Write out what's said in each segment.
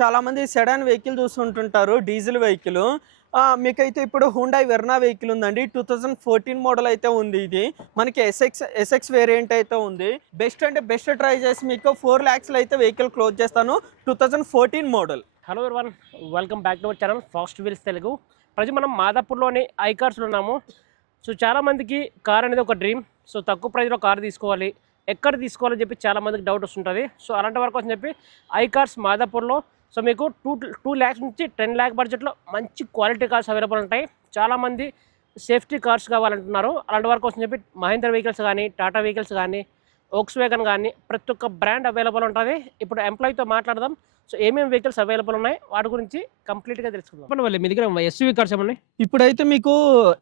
చాలా మంది sedan vehicle చూస్తుంటుంటారు diesel vehicle. మీకైతే ఇప్పుడు హుండాయ్ వెర్నా వెహికల్ ఉందండి. 2014 మోడల్ అయితే ఉంది ఇది. మనకి ఎస్ఎక్స్ వేరియంట్ అయితే ఉంది. బెస్ట్ అంటే బెస్ట్ ట్రై చేసి మీకు 4 లాక్స్‌లో అయితే వెహికల్ క్లోజ్ చేస్తాను. 2014 model. Hello everyone, welcome back to our channel fast wheels Telugu. Present మనం మాదాపూర్లోని ఐకార్స్లో ఉన్నాము. సో చాలామందికి కార్ అనేది ఒక డ్రీమ్. సో తక్కువ ప్రైస్లో కార్ తీసుకోవాలి, ఎక్కడ తీసుకోవాలని చెప్పి చాలామందికి డౌట్ వస్తుంటుంది. సో అలాంటి వరకు అని చెప్పి ఐకార్స్ మాదాపూర్లో సో మీకు టూ ల్యాక్స్ నుంచి 10 ల్యాక్ బడ్జెట్లో మంచి క్వాలిటీ కార్స్ అవైలబుల్ ఉంటాయి. చాలామంది సేఫ్టీ కార్స్ కావాలంటున్నారు. అలాంటి వరకు అని చెప్పి మహేంద్ర వెహికల్స్ కానీ, టాటా వెహికల్స్ కానీ, వోక్స్ వ్యాగన్ కానీ ప్రతి ఒక్క బ్రాండ్ అవైలబుల్ ఉంటుంది. ఇప్పుడు ఎంప్లాయీతో మాట్లాడదాం. సో ఏమేమి వెహికల్స్ అవైలబుల్ ఉన్నాయి వాటి గురించి కంప్లీట్గా తెలుసుకుందాం. చెప్పండి, మీ దగ్గర ఎస్యూవీ కార్స్ ఏమన్నాయి? ఇప్పుడైతే మీకు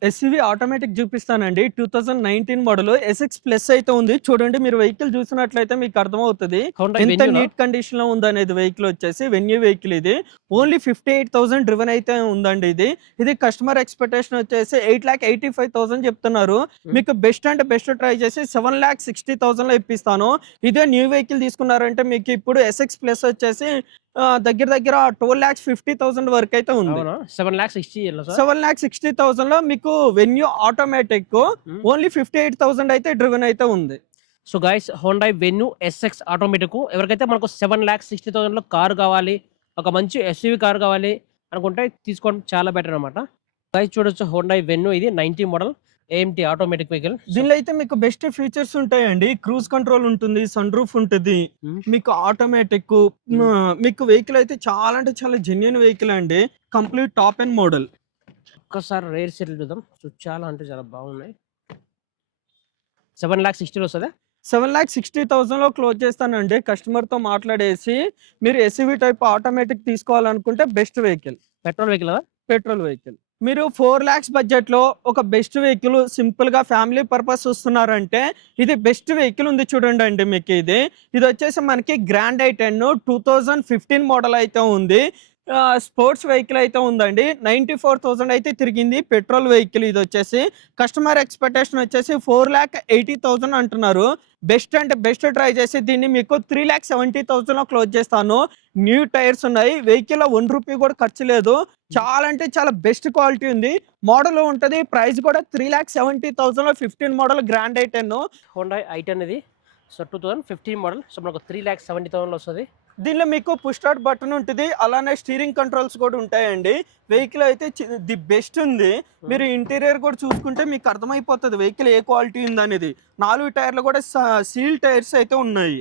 ఎస్యూవీ ఆటోమేటిక్ చూపిస్తానండి. 2019 మోడల్ ఎస్ఎక్స్ ప్లస్ అయితే ఉంది. చూడండి, మీరు వెహికల్ చూసినట్లయితే మీకు అర్థమవుతుంది ఎంత నీట్ కండిషన్ లో ఉందనేది. వెహికల్ వచ్చేసి వెన్యూ వెహికల్. ఇది ఓన్లీ 58,000 డ్రివెన్ అయితే ఉందండి. ఇది కస్టమర్ ఎక్స్పెక్టేషన్ వచ్చేసి 8,85,000 చెప్తున్నారు. మీకు బెస్ట్ అంటే బెస్ట్ ట్రై చేసి 7,60,000 లో ఇప్పిస్తాను. ఇదే న్యూ వెహికల్ తీసుకున్నారంటే మీకు ఇప్పుడు ఎస్ఎక్స్ ప్లస్ వచ్చేసి దగ్గర దగ్గర 12,50,000 వరకు అయితే ఉంది. 7,60,000 లో మీకు వెన్యూ ఆటోమేటిక్ ఓన్లీ 58,000 అయితే డ్రివెన్ అయితే ఉంది. So guys, Hyundai venue SX automatic ఎవరికైతే మనకు 7,60,000 లో కార్ కావాలి, ఒక మంచి ఎస్యూవీ కార్ కావాలి అనుకుంటే తీసుకోవడం చాలా బెటర్ అనమాట. గైస్ చూడొచ్చు, హోండాయ్ వెన్యూ ఇది 90 మోడల్ ఏఎంటీ ఆటోమేటిక్ వెహికల్. దీనిలో అయితే మీకు బెస్ట్ ఫీచర్స్ ఉంటాయండి. క్రూజ్ కంట్రోల్ ఉంటుంది, సన్ రూఫ్ ఉంటుంది, మీకు ఆటోమేటిక్. మీకు వెహికల్ అయితే చాలా అంటే చాలా జెన్యూన్ వెహికల్ అండి. Complete top and model. ఒక్కసారి రేర్ సీట్లు చూద్దాం. సో చాలా అంటే చాలా బాగున్నాయి. 7,60,000 వస్తుందా? 7,60,000 లో క్లోజ్ చేస్తానండి. కస్టమర్ తో మాట్లాడేసి మీరు ఎస్యూవీ టైప్ ఆటోమేటిక్ తీసుకోవాలనుకుంటే best vehicle. Petrol vehicle? Petrol vehicle. మీరు 4 లాక్స్ బడ్జెట్ లో ఒక బెస్ట్ వెహికల్ సింపుల్ గా ఫ్యామిలీ పర్పస్ చూస్తున్నారంటే ఇది బెస్ట్ వెహికల్ ఉంది. చూడండి అండి, మీకు ఇది వచ్చేసి మనకి గ్రాండ్ ఐ10 2015 మోడల్ అయితే ఉంది. స్పోర్ట్స్ వెహికల్ అయితే ఉందండి. 94,000 అయితే తిరిగింది. Petrol vehicle. ఇది వచ్చేసి కస్టమర్ ఎక్స్పెక్టేషన్ వచ్చేసి 4,80,000 అంటున్నారు. బెస్ట్ అంటే బెస్ట్ ట్రై చేసి దీన్ని మీకు 3,70,000 లో క్లోజ్ చేస్తాను. న్యూ టైర్స్ ఉన్నాయి. వెహికల్ లో 1 రూపీ కూడా ఖర్చు లేదు. చాలా అంటే చాలా బెస్ట్ క్వాలిటీ ఉంది. మోడల్ ఉంటది. ప్రైస్ కూడా 3,70,000 లో 15 మోడల్ గ్రాండ్ ఐ10. హోండాయ్ ఐ10 ఇది. So 2015 model. సో మనకు 3,70,000 వస్తుంది. దీనిలో మీకు పుష్ స్టార్ట్ బటన్ ఉంటుంది. అలానే స్టీరింగ్ కంట్రోల్స్ కూడా ఉంటాయండి. వెహికల్ అయితే ది బెస్ట్ ఉంది. మీరు ఇంటీరియర్ కూడా చూసుకుంటే మీకు అర్థమైపోతుంది వెహికల్ ఏ క్వాలిటీ ఉంది అనేది. 4 టైర్లు కూడా సీల్ టైర్స్ అయితే ఉన్నాయి.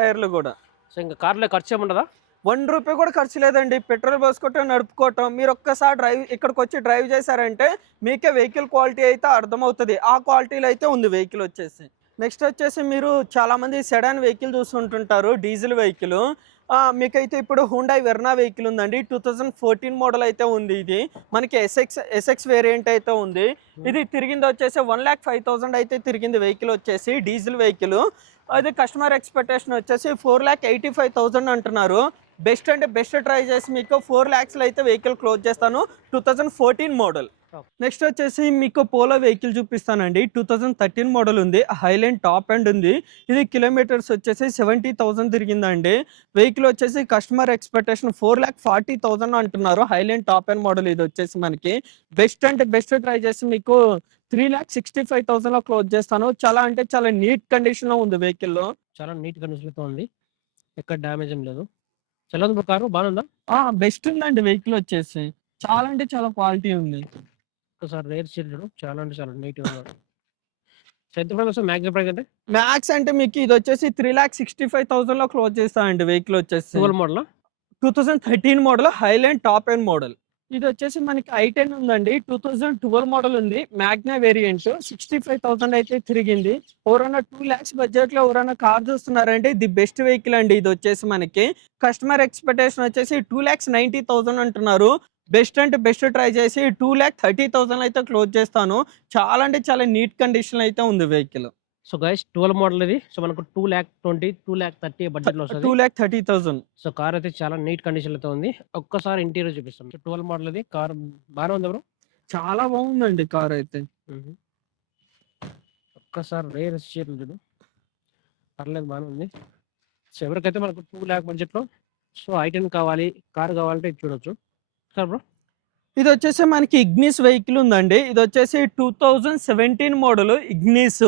టైర్లు కూడా. సో ఇంకా కార్లో ఖర్చు ఏముండదా? 1 రూపీ కూడా ఖర్చు లేదండి. పెట్రోల్ పోసుకోవటం, నడుపుకోవటం. మీరు ఒక్కసారి ఇక్కడికి వచ్చి డ్రైవ్ చేశారంటే మీకే వెహికల్ క్వాలిటీ అయితే అర్థమవుతుంది. ఆ క్వాలిటీలో అయితే ఉంది వెహికల్ వచ్చేసి. నెక్స్ట్ వచ్చేసి మీరు చాలామంది సెడాన్ వెహికల్ చూస్తుంటుంటారు డీజిల్ వెహికల్. మీకైతే ఇప్పుడు హుండాయ్ వెర్నా వెహికల్ ఉందండి. 2014 మోడల్ అయితే ఉంది. ఇది మనకి ఎస్ఎక్స్ వేరియంట్ అయితే ఉంది. ఇది తిరిగింది వచ్చేసి 1,05,000 అయితే తిరిగింది వెహికల్ వచ్చేసి డీజిల్ వెహికల్. అది కస్టమర్ ఎక్స్పెక్టేషన్ వచ్చేసి 4,85,000 అంటున్నారు. బెస్ట్ అంటే బెస్ట్ ట్రై చేసి మీకు 4 లాక్స్లో అయితే వెహికల్ క్లోజ్ చేస్తాను. 2014 మోడల్. నెక్స్ట్ వచ్చేసి మీకు పోలో వెహికల్ చూపిస్తానండి. 2013 మోడల్ ఉంది. హైలైన్ టాప్ అండ్ ఉంది. ఇది కిలోమీటర్స్ వచ్చేసి 70,000 తిరిగిందండి. వెహికల్ వచ్చేసి కస్టమర్ ఎక్స్పెక్టేషన్ 4,40,000 అంటున్నారు. Highline top and model. ఇది వచ్చేసి మనకి బెస్ట్ అంటే బెస్ట్ ట్రై చేసి మీకు 3,65,000 లో క్లోజ్ చేస్తాను. చాలా అంటే చాలా నీట్ కండిషన్ లో ఉంది వెహికల్ లో. చాలా నీట్ కండిషన్ తో ఉంది. ఎక్కడ డ్యామేజ్ ఏం లేదు. చాలా ఉంది కారు, బాగుందా? బెస్ట్ ఉందండి వెహికల్ వచ్చేసి. చాలా అంటే చాలా క్వాలిటీ ఉంది. ఒకసారి రేర్ సీట్ చాలా అంటే చాలా నీట్ గా ఉంది. ఎంత ప్రైస్ వస్తుంది మ్యాక్స్ ప్రైస్ అంటే? మ్యాక్స్ అంటే మీకు ఇది వచ్చేసి 3,65,000 లో క్లోజ్ చేస్తానండి వెహికల్ వచ్చేసి. 12 model 2013 model highline top and model. ఇది వచ్చేసి మనకి ఐ10 ఉందండి. 2012 మోడల్ ఉంది. మ్యాగ్నా వేరియంట్ 65,000 అయితే తిరిగింది. ఎవరైనా 2 లాక్స్ బడ్జెట్ లో ఎవరైనా కార్ చూస్తున్నారంటే ఇది బెస్ట్ వెహికల్ అండి. ఇది వచ్చేసి మనకి కస్టమర్ ఎక్స్పెక్టేషన్ వచ్చేసి 2,90,000 అంటున్నారు. బెస్ట్ అంటే బెస్ట్ ట్రై చేసి 2,30,000 అయితే క్లోజ్ చేస్తాను. చాలా అంటే చాలా నీట్ కండిషన్ అయితే ఉంది వెహికల్. సో గైస్ 12 మోడల్ ఇది. సో మనకు 2,20,000 2,30,000 బడ్జెట్ లో వస్తుంది. 2,30,000. సో కార్ అయితే చాలా నీట్ కండిషన్ లో ఉంది. ఒక్కసారి ఇంటీరియర్ చూపిస్తాం. 12 మోడల్ ఇది. కార్ బాగానే ఉంది బ్రో. చాలా బాగుందండి కార్ అయితే. ఒక్కసారి రేర్ షేర్ చూడు, పర్లేదు బాగానే ఉంది. సో ఎవరికైతే మనకు 2 lakh బడ్జెట్ లో సో ఐటెన్ కావాలి, కార్ కావాలంటే ఇది చూడొచ్చు. Sir bro. ఇది వచ్చేసి మనకి ఇగ్నిస్ వెహికల్ ఉందండి. ఇది వచ్చేసి 2017 మోడల్ ఇగ్నిస్.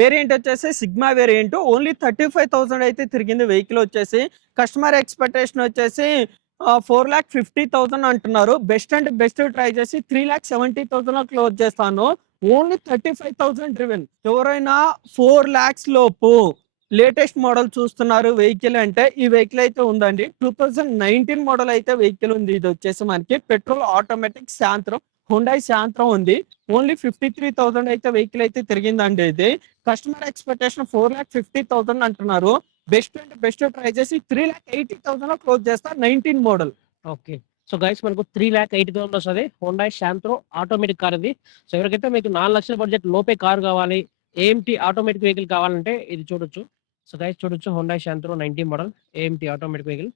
వేరియంట్ వచ్చేసి సిగ్మా వేరియంట్. ఓన్లీ 35,000 అయితే తిరిగింది వెహికల్ వచ్చేసి. కస్టమర్ ఎక్స్పెక్టేషన్ వచ్చేసి 4,50,000 అంటున్నారు. బెస్ట్ అంటే బెస్ట్ ట్రై చేసి 3,70,000 క్లోజ్ చేస్తాను. Only 35,000 driven. ఎవరైనా 4 lakhs లోపు లేటెస్ట్ మోడల్ చూస్తున్నారు వెహికల్ అంటే ఈ వెహికల్ అయితే ఉందండి. 2019 మోడల్ అయితే వెహికల్ ఉంది. ఇది వచ్చేసి మనకి పెట్రోల్ ఆటోమేటిక్ శాంత్రం, హుండాయ్ శాంత్రం ఉంది. ఓన్లీ 53,000 అయితే వెహికల్ అయితే తిరిగిందండి ఇది. కస్టమర్ ఎక్స్పెక్టేషన్ 4,50,000 అంటున్నారు. బెస్ట్ అంటే బెస్ట్ ట్రై చేసి 3,80,000 క్లోజ్ చేస్తా. 19 మోడల్. ఓకే. సో గైస్ మనకు 3,80,000 వస్తది. హుండాయ్ శాంత్రో ఆటోమేటిక్ కార్ ఇది. సో ఎవరికైతే మీకు 4 లక్షల బడ్జెట్ లోపే కార్ కావాలి, ఏఎంటీ ఆటోమేటిక్ వెహికల్ కావాలంటే ఇది చూడొచ్చు. సో గైస్ చూడొచ్చు Hyundai Santro 19 model AMT automatic vehicle.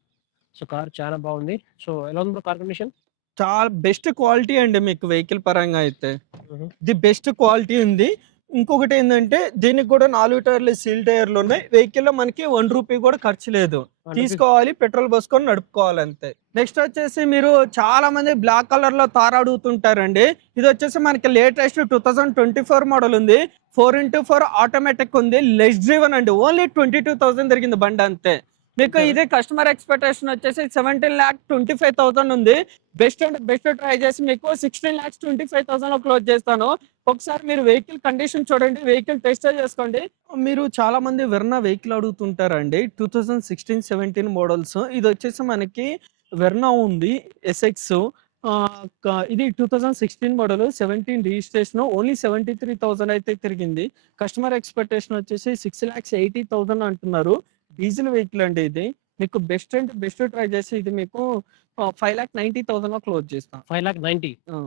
So car చాలా బాగుంది. సో ఎలా ఉంది బ్రో కార్ కండిషన్? చాలా బెస్ట్ క్వాలిటీ అండి మీకు వెహికల్ పరంగా అయితే. ఇది బెస్ట్ క్వాలిటీ ఉంది. ఇంకొకటి ఏంటంటే దీనికి కూడా 4 టైర్లు సీల్ టైర్లు ఉన్నాయి. వెహికల్ లో మనకి 1 రూపీ కూడా ఖర్చు లేదు. తీసుకోవాలి, పెట్రోల్ పోసుకొని నడుపుకోవాలి అంతే. నెక్స్ట్ వచ్చేసి మీరు చాలా మంది బ్లాక్ కలర్ లో తార అడుగుతుంటారండి. ఇది వచ్చేసి మనకి లేటెస్ట్ 2024 మోడల్ ఉంది. 4x4 ఆటోమేటిక్ ఉంది. లెస్ డ్రివెన్ అండి. ఓన్లీ 22,000 తిరిగింది బండి అంతే. మీకు ఇదే కస్టమర్ ఎక్స్పెక్టేషన్ వచ్చేసి 17,25,000 ఉంది. బెస్ట్ అంటే బెస్ట్ ట్రై చేసి మీకు 16,25,000 క్లోజ్ చేస్తాను. ఒకసారి మీరు వెహికల్ కండిషన్ చూడండి, వెహికల్ టెస్ట్ చేసుకోండి. మీరు చాలా మంది వెర్నా వెహికల్ అడుగుతుంటారండి. 2016-17 మోడల్స్. ఇది వచ్చేసి మనకి వెర్నా ఉంది ఎస్ఎక్స్. ఇది 2016 మోడల్, 17 రిజిస్ట్రేషన్. ఓన్లీ 73,000 అయితే తిరిగింది. కస్టమర్ ఎక్స్పెక్టేషన్ వచ్చేసి 6,80,000 అంటున్నారు. డీజిల్ వెహికల్ అండి ఇది. మీకు బెస్ట్ అంటే బెస్ట్ ట్రై చేసి ఇది మీకు 5,90,000 క్లోజ్ చేస్తాం. 5,90,000.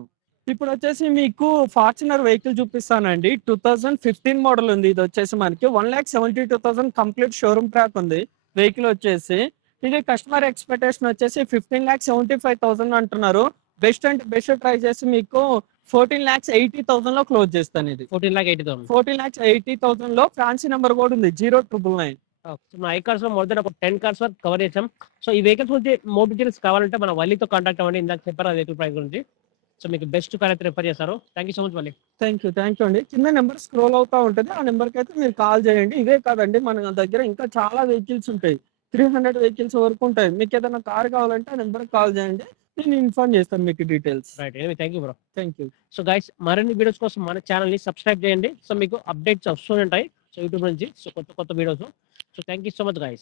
ఇప్పుడు వచ్చేసి మీకు ఫార్చునర్ వెహికల్ చూపిస్తానండి. 2015 మోడల్ ఉంది. ఇది వచ్చేసి మనకి 1,72,000 కంప్లీట్ షోరూమ్ ట్రాక్ ఉంది వెహికల్ వచ్చేసి. ఇది కస్టమర్ ఎక్స్పెక్టేషన్ వచ్చేసి 15,75,000 అంటున్నారు. బెస్ట్ అంటే బెస్ట్ ట్రై చేసి మీకు 14,80,000 క్లోజ్ చేస్తాను. ఇది 14,80,000. 14,80,000 లో ఫ్యాన్సీ నెంబర్ కూడా ఉంది 0999. మన ఐ కార్స్ లో మోర్ దెన్ ఒక 10 కార్స్ వరకు కవర్ చేసాం. సో ఈ వెహికల్స్ గురించి మోర్ డీటెయిల్స్ కావాలంటే మన వల్లితో కాంటాక్ట్ అవ్వండి. ఇందాక చెప్పారు ఆ వెహికల్ ప్రైస్ గురించి. సో మీకు బెస్ట్ కార్ అయితే రిఫర్ చేస్తారు. Thank you so much Valli. Thank you అండి. కింద నెంబర్ స్క్రోల్ అవుతా ఉంటుంది. ఆ నెంబర్కి అయితే మీరు కాల్ చేయండి. ఇవే కాదండి మన దగ్గర ఇంకా చాలా వెహికల్స్ ఉంటాయి. 300 వెహికల్స్ వరకు ఉంటాయి. మీకు ఏదైనా కార్ కావాలంటే ఆ నెంబర్కి కాల్ చేయండి. నేను ఇన్ఫార్మ్ చేస్తాను మీకు details. Right. Anyway thank you bro. Thank you. So guys మరిన్ని వీడియోస్ కోసం మన ఛానల్ని సబ్స్క్రైబ్ చేయండి. సో మీకు అప్డేట్స్ వస్తూనే ఉంటాయి సో యూట్యూబ్ నుంచి. సో కొత్త కొత్త videos. So thank you so much guys.